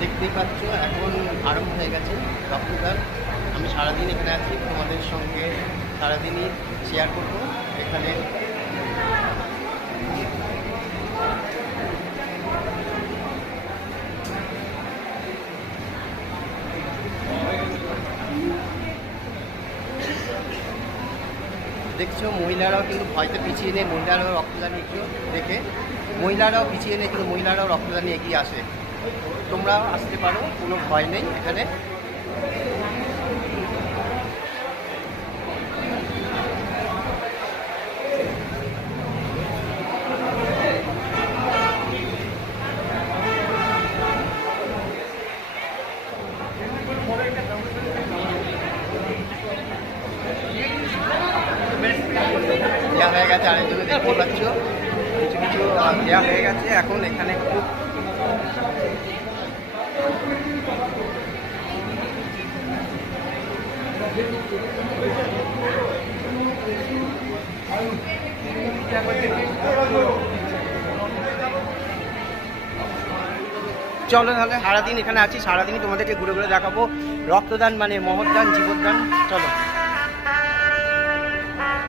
দেখতেই পাচ্ছ এখন আরম্ভ হয়ে গেছে রক্তদান। আমি সারাদিন এখানে আছি, তোমাদের সঙ্গে সারাদিনই শেয়ার করবো এখানে। দেখছো মহিলারাও কিন্তু ভয়তে পিছিয়ে নেই, মহিলারাও রক্তদান দেখে মহিলারাও পিছিয়ে নেই, কিন্তু মহিলারাও রক্তদানে এগিয়ে আসে। তোমরাও আসতে পারো, কোনো ভয় নেই এখানে। দেওয়া হয়ে গেছে, আরেকজনে দেখতে পাচ্ছ কিছু কিছু দেওয়া হয়ে গেছে। এখন এখানে খুব চলো তাহলে সারাদিন এখানে আছি, সারাদিনই তোমাদেরকে ঘুরে ঘুরে দেখাবো রক্তদান মানে মহৎদান, জীবনদান। চলো।